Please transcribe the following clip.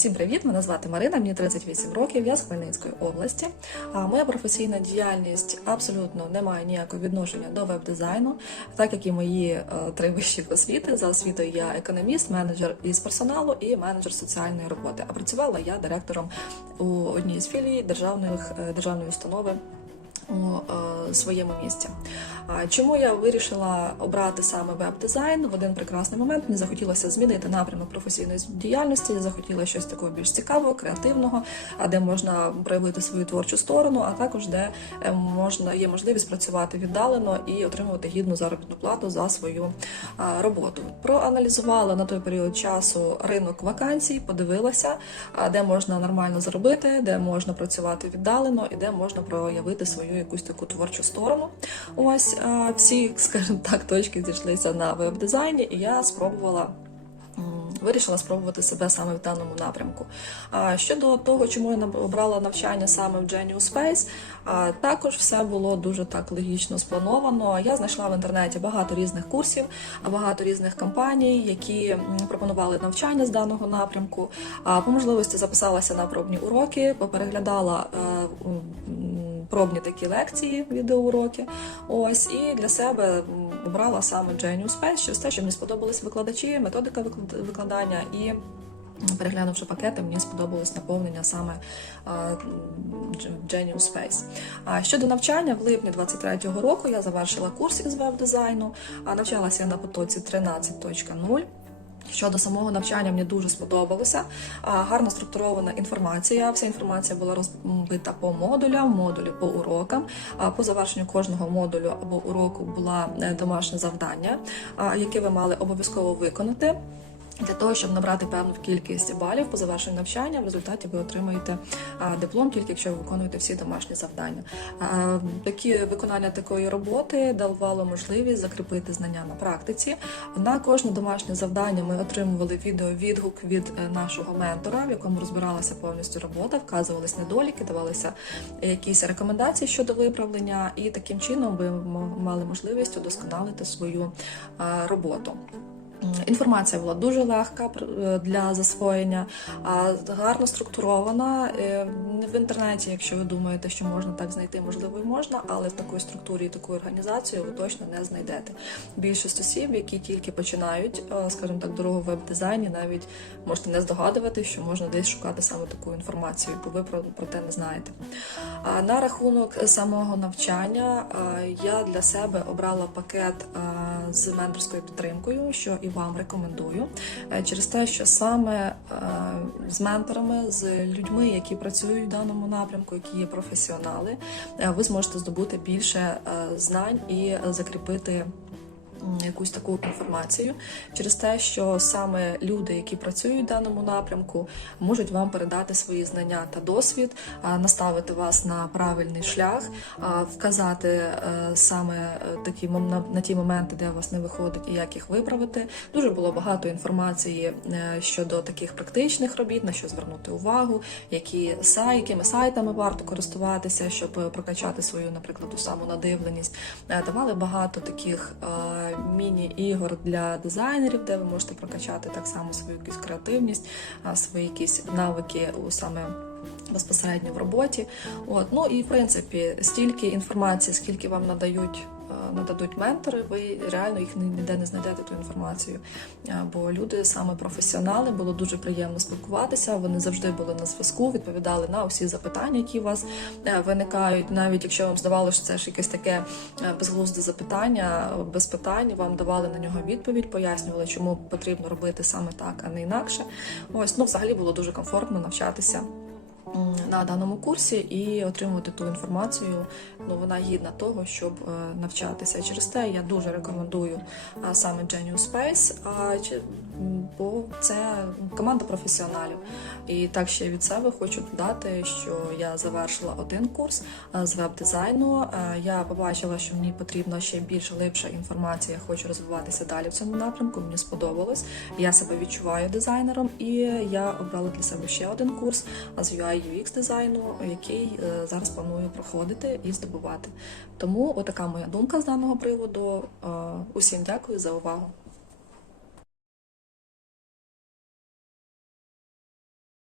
Всім привіт! Мене звати Марина, мені 38 років, я з Хмельницької області. А моя професійна діяльність абсолютно не має ніякого відношення до веб-дизайну, так як і мої е, три вищі освіти. За освітою я економіст, менеджер із персоналу і менеджер соціальної роботи. А працювала я директором у одній з філій державних е, державної установи у е, своєму місці. Чому я вирішила обрати саме веб-дизайн? В один прекрасний момент мені захотілося змінити напрямок професійної діяльності. Я захотіла щось такого більш цікавого, креативного, а де можна проявити свою творчу сторону, а також де е, можна є можливість працювати віддалено і отримувати гідну заробітну плату за свою роботу. Проаналізувала на той період часу ринок вакансій, подивилася, де можна нормально заробити, де можна працювати віддалено і де можна проявити свою якусь таку творчу сторону. Ось всі, скажімо так, точки зійшлися на веб-дизайні, і я спробувала. Вирішила спробувати себе саме в даному напрямку. Щодо того, чому я обрала навчання саме в Genius Space, також все було дуже так логічно сплановано. Я знайшла в інтернеті багато різних курсів, багато різних компаній, які пропонували навчання з даного напрямку. По можливості записалася на пробні уроки, попереглядала пробні такі лекції, відеоуроки. Ось і для себе обрала саме Genius Space, через те, що мені сподобались викладачі, методика виклад- викладання і. Переглянувши пакети, мені сподобалось наповнення саме Genius Space. Щодо навчання, в липні 23-го року я завершила курс із веб-дизайну. Навчалася я на потоці 13.0. Щодо самого навчання мені дуже сподобалося. Гарно структурована інформація. Вся інформація була розбита по модулям, модулі по урокам. По завершенню кожного модулю або уроку була е, домашнє завдання, яке ви мали обов'язково виконати. Для того, щоб набрати певну кількість балів по завершенню навчання, в результаті ви отримаєте диплом, тільки якщо ви виконуєте всі домашні завдання. Такі виконання такої роботи давало можливість закріпити знання на практиці. На кожне домашнє завдання ми отримували відеовідгук від е, нашого ментора, в якому розбиралася повністю робота, вказувались недоліки, давалися якісь рекомендації щодо виправлення, і таким чином ви мали можливість удосконалити свою роботу. Інформація була дуже легка е, для засвоєння, гарно структурована. Е, в інтернеті, якщо ви думаєте, що можна так знайти, можливо, і можна, але в такій структурі і такої організації ви точно не знайдете. Більшість осіб, які тільки починають, е, скажімо так, дорогу в веб-дизайні, навіть можете не здогадувати, що можна десь шукати саме таку інформацію, бо ви про, те не знаєте. На рахунок самого навчання я для себе обрала пакет з менторською підтримкою, що і вам рекомендую, Е, через те, що саме е, з менторами, з людьми, які працюють в даному напрямку, які є професіонали, е, ви зможете здобути більше знань і закріпити якусь таку інформацію через те, що саме люди, які працюють в даному напрямку, можуть вам передати свої знання та досвід, наставити вас на правильний шлях, вказати е, саме е, такі на, ті моменти, де у вас не виходить, і як їх виправити. Дуже було багато інформації е, щодо таких практичних робіт, на що звернути увагу, які сай, якими сайтами варто користуватися, щоб прокачати свою, наприклад, ту саму надивленість. Давали багато таких міні-ігор для дизайнерів, де ви можете прокачати так само свою якусь креативність, свої якісь навики у саме. Безпосередньо в роботі, от ну і в принципі стільки інформації, скільки вам надають, нададуть ментори, ви реально їх ніде не знайдете ту інформацію. Е, Бо люди саме професіонали, було дуже приємно спілкуватися. Вони завжди були на зв'язку, відповідали на усі запитання, які у вас е, виникають. Навіть якщо вам здавалося, що це ж якесь таке е, безглузде запитання, без питань вам давали на нього відповідь, пояснювали, чому потрібно робити саме так, а не інакше. Ось ну взагалі було дуже комфортно навчатися на даному курсі і отримувати ту інформацію. Ну вона гідна того, щоб е, навчатися. Через те я дуже рекомендую саме Genius Space, а, бо це команда професіоналів. І так ще від себе хочу додати, що я завершила один курс з веб-дизайну. Я побачила, що мені потрібна ще більш глибша інформація. Я хочу розвиватися далі в цьому напрямку. Мені сподобалось. Я себе відчуваю дизайнером, і я обрала для себе ще один курс з UI UX дизайну, який е, зараз планую проходити і здобувати. Тому отака моя думка з даного приводу. Е, Усім дякую за увагу.